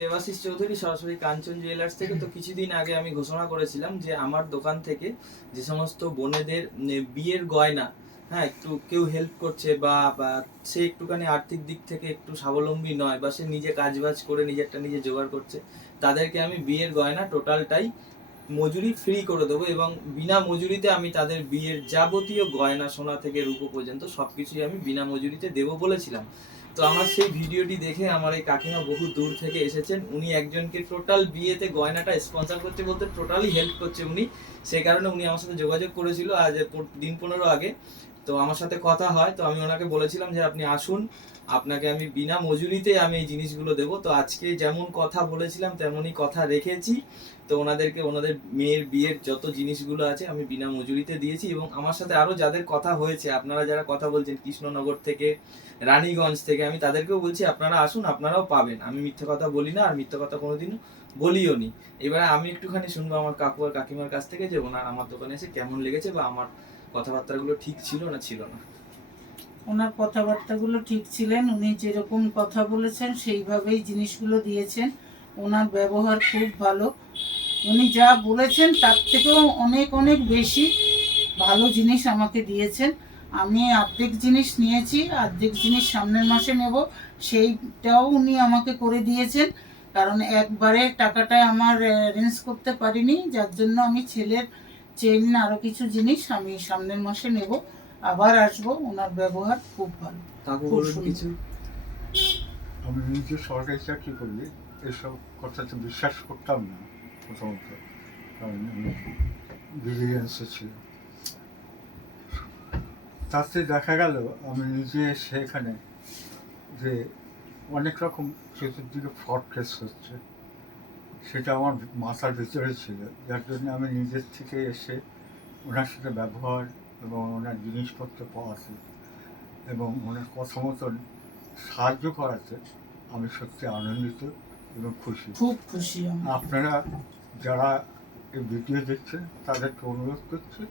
দেবাশিস চৌধুরী সরাসরি কাঞ্চন জুয়েলার্স থেকে তো কিছুদিন আগে আমি ঘোষণা করেছিলাম যে আমার দোকান থেকে যে সমস্ত বোনেদের বিয়ের গয়না হ্যাঁ একটু কেউ হেল্প করছে বা বা সে একটুখানি আর্থিক দিক থেকে একটু স্বাবলম্বী নয় বা সে নিজে কাজবাজ করে নিজেরটা নিজে জোগাড় করছে, তাদেরকে আমি বিয়ের গয়না টোটালটাই মজুরি ফ্রি করে দেবো এবং বিনা মজুরিতে আমি তাদের বিয়ের যাবতীয় গয়না সোনা থেকে রূপো পর্যন্ত সব কিছুই আমি বিনা মজুরিতে দেবো বলেছিলাম। তো আমার সেই ভিডিওটি দেখে আমার এই কাকিমা বহু দূর থেকে এসেছেন। উনি একজনকে টোটাল বিয়েতে গয়নাটা স্পন্সর করছে বলতে টোটালি হেল্প করছে উনি। সেই কারণে উনি আমার সাথে যোগাযোগ করেছিল আজ দিন পনেরো আগে। তো আমার সাথে কথা হয়, তো আমি ওনাকে বলেছিলাম যে আপনি আসুন, আপনাকে আমি বিনা মজুরিতে আমি এই জিনিসগুলো দেবো। তো আজকে যেমন কথা বলেছিলাম, তেমনই কথা রেখেছি। তো ওনাদেরকে, ওনাদের মেয়ের বিয়ের যত জিনিসগুলো আছে আমি বিনা মজুরিতে দিয়েছি এবং আমার সাথে আরও যাদের কথা হয়েছে, আপনারা যারা কথা বলছেন কৃষ্ণনগর থেকে, রানীগঞ্জ থেকে, আমি তাদেরকেও বলছি আপনারা আসুন, আপনারাও পাবেন। আমি মিথ্যে কথা বলি না, আর মিথ্যে কথা কোনোদিন বলিও নি। এবারে আমি একটুখানি শুনব আমার কাকু আর কাকিমার কাছ থেকে যে ওনার আমার দোকানে এসে কেমন লেগেছে বা আমার কথাবার্তাগুলো ঠিক ছিল না ছিল না? ওনার কথাবার্তাগুলো ঠিক ছিলেন, উনি যেরকম কথা বলেছেন, সেইভাবেই জিনিসগুলো দিয়েছেন। ওনার ব্যবহার খুব ভালো। উনি যা বলেছেন, তার থেকেও অনেক অনেক বেশি ভালো জিনিস আমাকে দিয়েছেন। আমি অর্ধেক জিনিস নিয়েছি, অর্ধেক জিনিস সামনের মাসে নেব, সেইটাও উনি আমাকে করে দিয়েছেন। কারণ একবারে টাকাটা আমার অ্যারেঞ্জ করতে পারিনি, যার জন্য আমি ছেলের চেন আরও কিছু জিনিস আমি সামনের মাসে নেব। আবার আসব ওনার ব্যবহার খুব ভালো। কাকু খুব বলুন সুন্দর। কিছু। আমি নিজে সরকারি চাকরি করি এসব কথাতে বিশ্বাস করতাম না প্রথমত। কারণ আমি ছিল তাতে দেখা গেল আমি নিজে সেখানে যে অনেক রকম চতুর্দিকে ফ্রড কেস হচ্ছে। সেটা আমার মাথার ভিতরে ছিল। যার জন্য আমি নিজের থেকে এসে ওনার সাথে ব্যবহার এবং ওনার জিনিসপত্র পাওয়াতে এবং ওনার কথা মতন সাহায্য করাতে আমি সত্যি আনন্দিত এবং খুশি। খুব খুশি আপনারা যারা এই ভিডিও দেখছেন তাদেরকে অনুরোধ করছি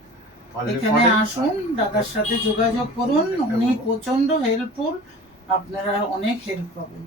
এখানে আসুন দাদার সাথে যোগাযোগ করুন উনি প্রচণ্ড হেল্পফুল আপনারা অনেক হেল্প পাবেন।